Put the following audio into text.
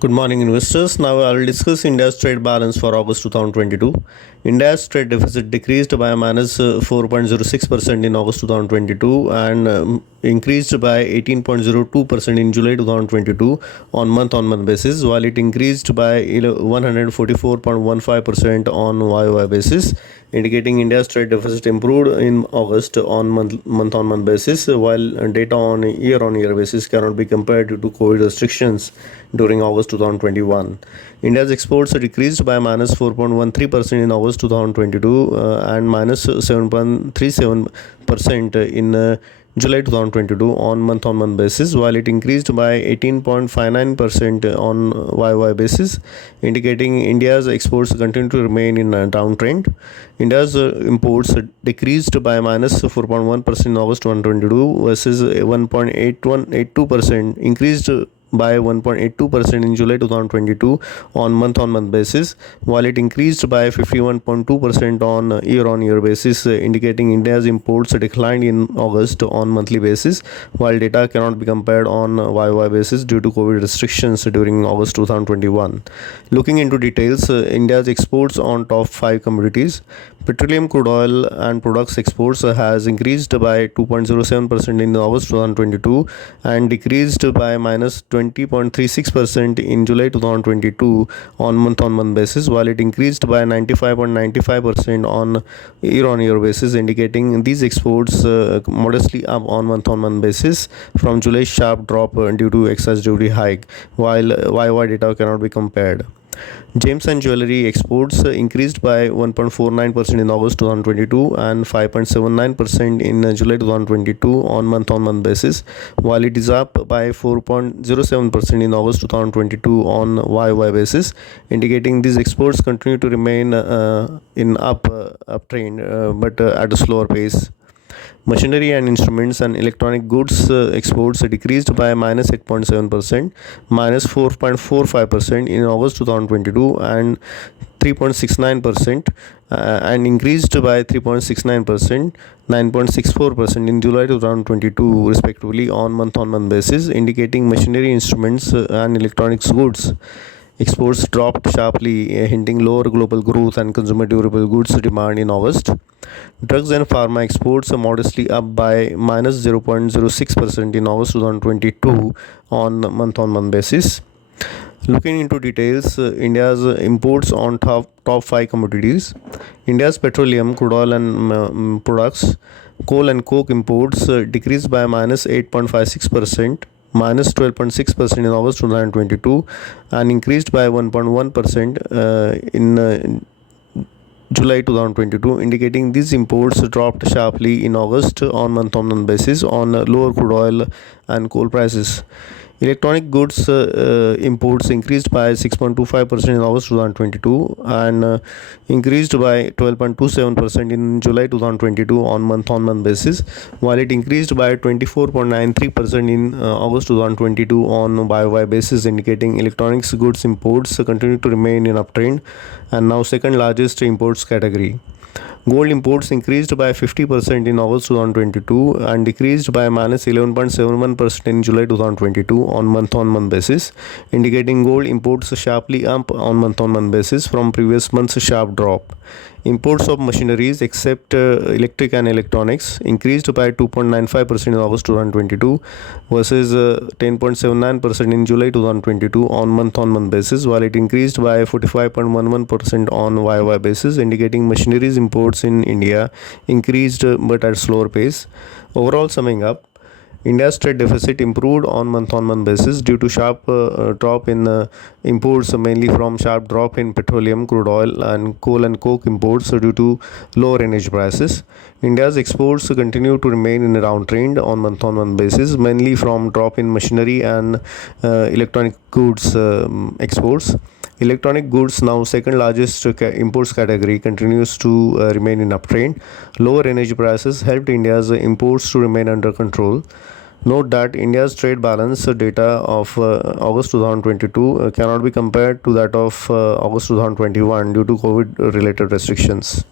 Good morning, investors. Now I will discuss India's trade balance for August 2022. India's trade deficit decreased by minus 4.06% in August 2022 and increased by 18.02% in July 2022 on month-on-month basis, while it increased by 144.15% on YOY basis, indicating India's trade deficit improved in August on month-on-month basis, while data on year-on-year basis cannot be compared due to COVID restrictions during August 2021. India's exports decreased by minus 4.13% in August 2022 and minus 7.37% in July 2022 on month-on-month basis, while it increased by 18.59% on YY basis, indicating India's exports continue to remain in a downtrend. India's imports decreased by minus 4.1% in August 2022 versus 1.8182% increased by 1.82% in July 2022 on month-on-month basis, while it increased by 51.2% on year-on-year basis, indicating India's imports declined in August on monthly basis, while data cannot be compared on YY basis due to COVID restrictions during August 2021. Looking into details, India's exports on top 5 commodities. Petroleum, crude oil and products exports has increased by 2.07% in August 2022 and decreased by minus 20.36% in July 2022 on month-on-month basis, while it increased by 95.95% on year-on-year basis, indicating these exports modestly up on month-on-month basis from July's sharp drop due to excise duty hike, while YY data cannot be compared. Gems and jewelry exports increased by 1.49% in August 2022 and 5.79% in July 2022 on month-on-month basis, while it is up by 4.07% in August 2022 on YY basis, indicating these exports continue to remain in uptrend but at a slower pace. Machinery and instruments and electronic goods exports decreased by minus 8.7%, minus 4.45% in August 2022 and 3.69% and increased by 3.69%, 9.64% in July 2022 respectively on month-on-month basis, indicating machinery, instruments and electronics goods exports dropped sharply, hinting lower global growth and consumer durable goods demand in August. Drugs and pharma exports are modestly up by minus 0.06% in August 2022 on month-on-month basis. Looking into details, India's imports on top 5 commodities. India's petroleum, crude oil and products, coal and coke imports decreased by minus 8.56%, minus 12.6% in August 2022 and increased by 1.1% in July 2022, indicating these imports dropped sharply in August on month-on-month basis on lower crude oil and coal prices. Electronic goods imports increased by 6.25% in August 2022 and increased by 12.27% in July 2022 on month-on-month basis, while it increased by 24.93% in August 2022 on YY basis, indicating electronics goods imports continue to remain in uptrend and now second largest imports category. Gold imports increased by 50% in August 2022 and decreased by minus 11.71% in July 2022 on month-on-month basis, indicating gold imports sharply up on month-on-month basis from previous month's sharp drop. Imports of machineries except electric and electronics increased by 2.95% in August 2022 versus 10.79% in July 2022 on month-on-month basis, while it increased by 45.11% on YY basis, indicating machineries imports in India increased but at slower pace. Overall, summing up, India's trade deficit improved on month-on-month basis due to sharp drop in imports, mainly from sharp drop in petroleum, crude oil and coal and coke imports due to lower energy prices. India's exports continue to remain in a downtrend on month-on-month basis, mainly from drop in machinery and electronic goods exports. Electronic goods, now second largest imports category, continues to remain in uptrend. Lower energy prices helped India's imports to remain under control. Note that India's trade balance data of August 2022 cannot be compared to that of August 2021 due to COVID related restrictions.